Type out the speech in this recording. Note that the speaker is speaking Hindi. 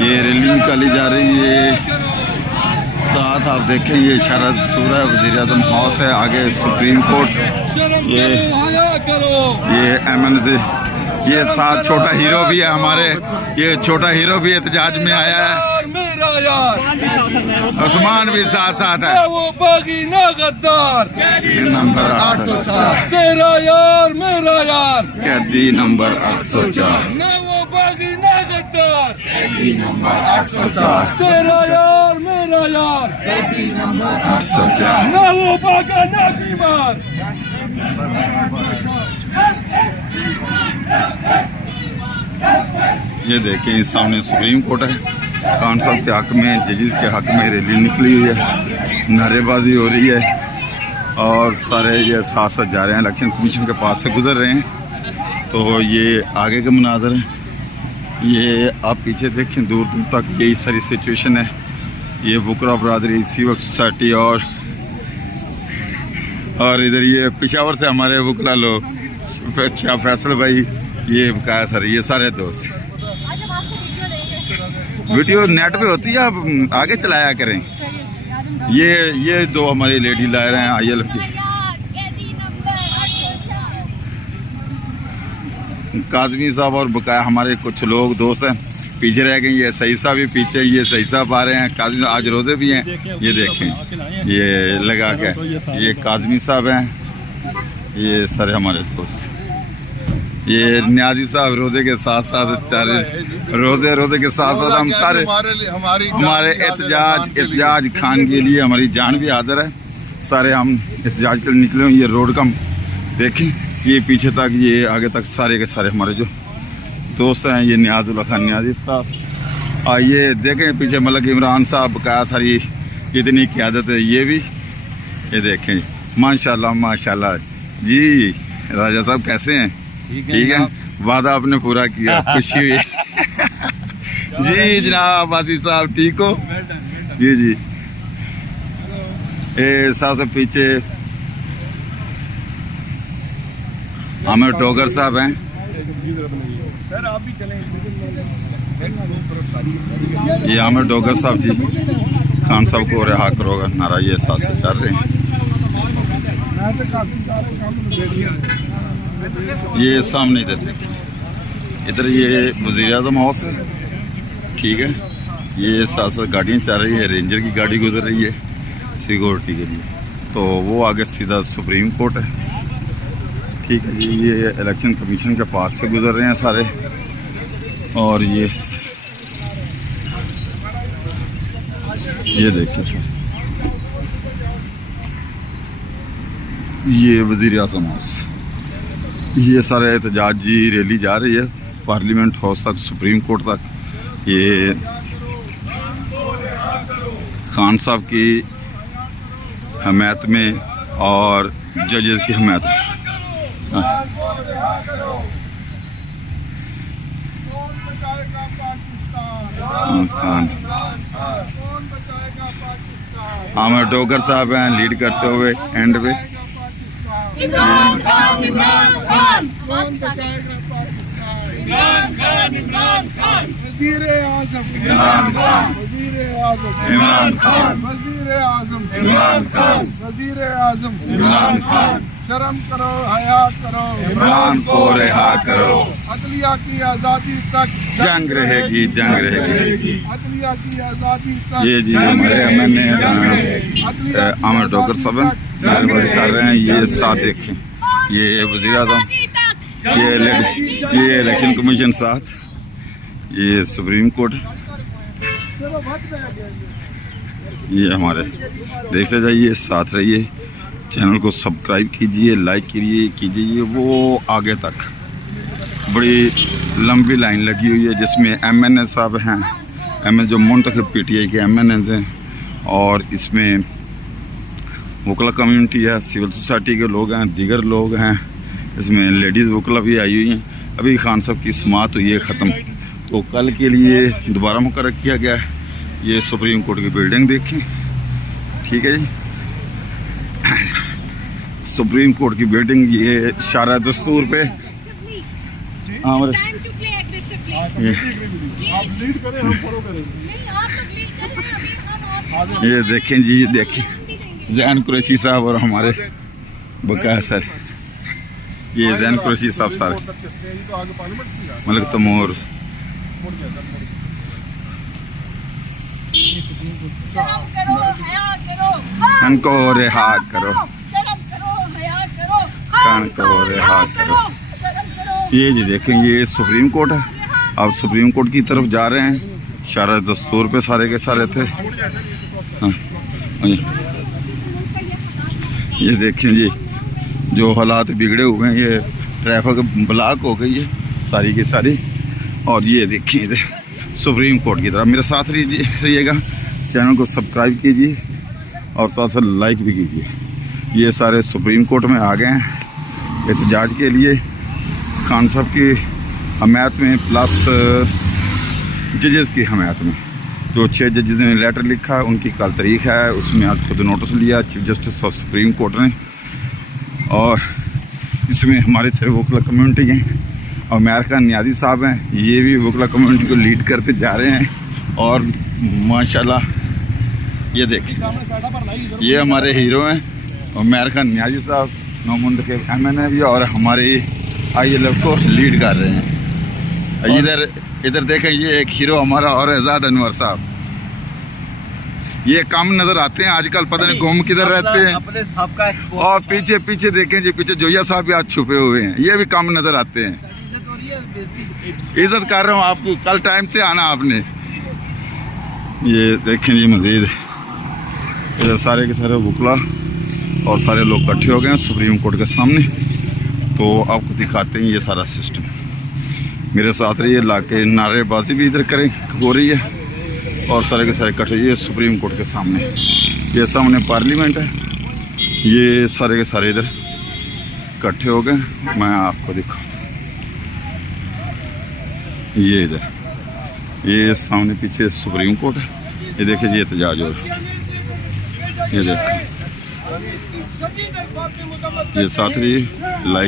ये रैली निकाली जा रही है। साथ आप देखें ये इशारा दस्तूर है, वज़ीर-ए-आज़म हाउस है, आगे सुप्रीम कोर्ट, ये MN से ये साथ छोटा हीरो भी है हमारे, ये छोटा हीरो भी एहतजाज में आया है। उस्मान भी साथ साथ है। वो बागी ना गद्दार, नंबर 804 तेरा यार मेरा यार, कैदी नंबर 804, ना वो बागी ना गद्दार, कैदी नंबर 804, तेरा यार मेरा यार, कैदी नंबर 804। ना वो बागा ना बीमार। ये देखें सामने सुप्रीम कोर्ट है। खान साहब के हक में, जजेस के हक में रैली निकली हुई है, नारेबाजी हो रही है और सारे ये साथ साथ जा रहे हैं, इलेक्शन कमीशन के पास से गुजर रहे हैं। तो ये आगे के मुनाज़र हैं। ये आप पीछे देखें दूर दूर तक यही सारी सिचुएशन है। ये वुकरा बरादरी, सिविल सोसाइटी और इधर ये पेशावर से हमारे वुकला लोग, शाह फैसल भाई, ये बकाया सर, ये सारे दोस्त। वीडियो नेट पे होती है, आप आगे चलाया करें। ये दो हमारी लेडी ला रहे हैं IL की। काजमी साहब और बकाया हमारे कुछ लोग दोस्त हैं, पीछे रह गए। ये सही साहब भी पीछे, ये सही साहब आ रहे हैं। काजमी आज रोज़े भी हैं, ये देखें ये लगा के। ये काजमी साहब हैं, ये सारे हमारे दोस्त। ये न्याजी साहब रोजे के साथ साथ रोजे के साथ साथ हम सारे हमारे एहतजाज खान के लिए हमारी जान भी हाजिर है। सारे हम एहतजाज के लिए निकले। ये रोड का देखें, ये पीछे तक, ये आगे तक सारे के सारे हमारे जो दोस्त हैं। ये नियाजुल्लाह खान न्याजी साहब, ये देखें पीछे मलिक इमरान साहब का सारी कितनी क़यादत है। ये भी ये देखें, माशाल्लाह माशाल्लाह जी। राजा साहब कैसे हैं? ठीक है, वादा आपने पूरा किया, खुशी हुई। जी जनाब वासी साहब ठीक हो? जी जी। सबसे पीछे आमिर डोगर साहब हैं। ये आमिर डोगर साहब जी खान साहब को रिहा करोगा नारा ये साथ से चल रहे हैं। ये सामने इधर देखिए, इधर ये वज़ीर-ए-आज़म हाउस है, ठीक है। ये साथ साथ गाड़ियाँ चल रही है, रेंजर की गाड़ी गुजर रही है सिक्योरिटी के लिए। तो वो आगे सीधा सुप्रीम कोर्ट है, ठीक है जी। ये इलेक्शन कमीशन के पास से गुजर रहे हैं सारे। और ये देखिए ये वज़ीर-ए-आज़म हाउस, ये सारे एहतजाज जी रैली जा रही है पार्लियामेंट हाउस तक, सुप्रीम कोर्ट तक। ये खान साहब की हमायत में और जजेस की हमायत में। आमिर डोगर साहब हैं लीड करते हुए एंड पे। इमरान खान, इमरान खान, कौन बचाएगा पाकिस्तान? इमरान खान, इमरान खान, वज़ीर-ए-आज़म इमरान खान, वज़ीर-ए-आज़म इमरान खान, वज़ीर-ए-आज़म इमरान खान, वज़ीर-ए-आज़म इमरान खान। शर्म करो, हया करो, इमरान को रिहा करो। अदलिया की आज़ादी तक जंग रहेगी, जंग रहेगी। अदलिया की आज़ादी तक ये जी हमारे MN आमिर डोगर साहब हैं, कर रहे हैं। ये साथ देखें, ये वज़ीर-ए-आज़म, ये इलेक्शन कमीशन साथ, ये सुप्रीम कोर्ट, ये हमारे देखते जाइए, साथ रहिए। चैनल को सब्सक्राइब कीजिए, लाइक कीजिए। वो आगे तक बड़ी लंबी लाइन लगी हुई है जिसमें MN साहब हैं, MN जो मुंतखब PTI के MN हैं, और इसमें वकला कम्युनिटी है, सिविल सोसाइटी के लोग हैं, दीगर लोग हैं। इसमें लेडीज़ वकला भी आई हुई हैं। अभी खान साहब की समाअत हुई है ख़त्म, तो कल के लिए दोबारा मुकर्रर किया गया है। ये सुप्रीम कोर्ट की बिल्डिंग देखें, ठीक है जी। सुप्रीम कोर्ट की बिल्डिंग, ये इशारा दस्तूर पे से प्लीज आप लीड करें, हम फॉलो करेंगे। नहीं, आप लोग लीड कर रहे हैं, अमीर खान आप ये देखें जी, ये देखिए जैन कुरैशी साहब और हमारे बकाया सर, ये जैन कुरैशी साहब सर, ये तो आगे पार्लियामेंट की है। मलिक तैमूर, मुड़ गया सर, मुड़ गया। शर्म करो, हया करो, खान को रिहा करो, शर्म करो, हया करो, खान को रिहा करो। शर्म करो। ये जी देखें, ये सुप्रीम कोर्ट है। अब सुप्रीम कोर्ट की तरफ जा रहे हैं। शारा दस्तूर पे सारे के सारे थे। हाँ, ये देखें जी, जो हालात बिगड़े हुए हैं, ये ट्रैफिक ब्लॉक हो गई है सारी की सारी। और ये देखिए इधर सुप्रीम कोर्ट की तरफ। मेरे साथ रहिएगा, चैनल को सब्सक्राइब कीजिए और साथ साथ लाइक भी कीजिए। ये सारे सुप्रीम कोर्ट में आ गए हैं एहतजाज के लिए, खान साहब की हमायत में प्लस जजेस की हमायत में। जो 6 जजेस ने लेटर लिखा है, उनकी कल तारीख है, उसमें आज खुद नोटिस लिया chief justice of supreme court ने। और इसमें हमारे सारे वकला कम्युनिटी हैं और अमेरिका न्याजी साहब हैं, ये भी वकला कम्युनिटी को लीड करते जा रहे हैं। और माशाल्लाह ये देखें, ये हमारे हीरो हैं, अमेरिका न्याजी साहब नौमुंतखब MNA भी, और हमारे ILF को लीड कर रहे हैं। इधर देखें, ये एक हीरो हमारा और एजाज अनवर साहब, ये कम नजर आते हैं आजकल, पता नहीं घूम किधर रहते हैं। अपने साहब का और पीछे पीछे देखें जी, पीछे जोया साहब भी आज छुपे हुए हैं, ये भी कम नजर आते हैं। इज्जत कर रहा हूँ आपकी, कल टाइम से आना आपने। ये देखें जी, मजीद इधर सारे के सारे वकला और सारे लोग इकट्ठे हो गए हैं सुप्रीम कोर्ट के सामने। तो आपको दिखाते हैं ये सारा सिस्टम। मेरे साथ रहिए, लाके नारेबाजी भी इधर करें हो रही है और सारे के सारे इकट्ठे। ये सुप्रीम कोर्ट के सामने, ये सामने पार्लियामेंट है, ये सारे के सारे इधर इकट्ठे हो गए। मैं आपको दिखाता हूँ, ये इधर, ये सामने पीछे सुप्रीम कोर्ट है। ये देखिए जी एहतजाज हो रहा है, ये देखो, ये साथ रहिए, लाइक